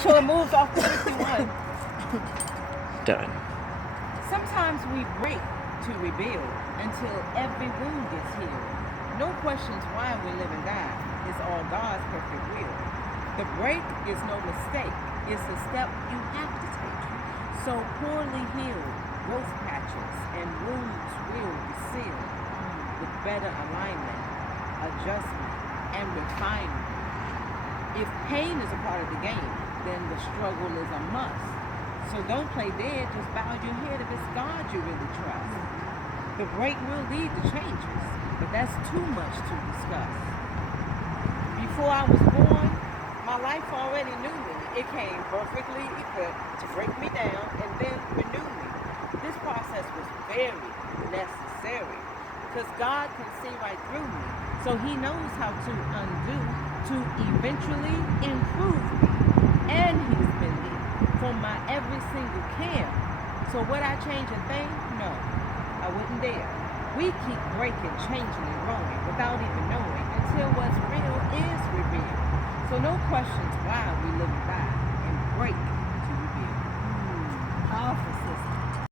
sure it moves off the 51. Done. Sometimes we break to rebuild until every wound gets healed. No questions why we live and die. It's all God's perfect will. The break is no mistake. It's a step you have to take. So poorly healed, growth patches and wounds will be sealed with better alignment, adjustment, and refinement. If pain is a part of the game, then the struggle is a must. So don't play dead, just bow your head if it's God you really trust. The break will lead to changes, but that's too much to discuss. Before I was born, my life already knew me. It came perfectly equipped to break me down and then renew me. This process was very necessary because God can see right through me. So he knows how to undo to eventually improve me. And he's been there for my every single care. So would I change a thing? No, I wouldn't dare. We keep breaking, changing, and growing without even knowing until what's real is revealed. So no questions why we live and die and break to rebuild. Powerful, sister.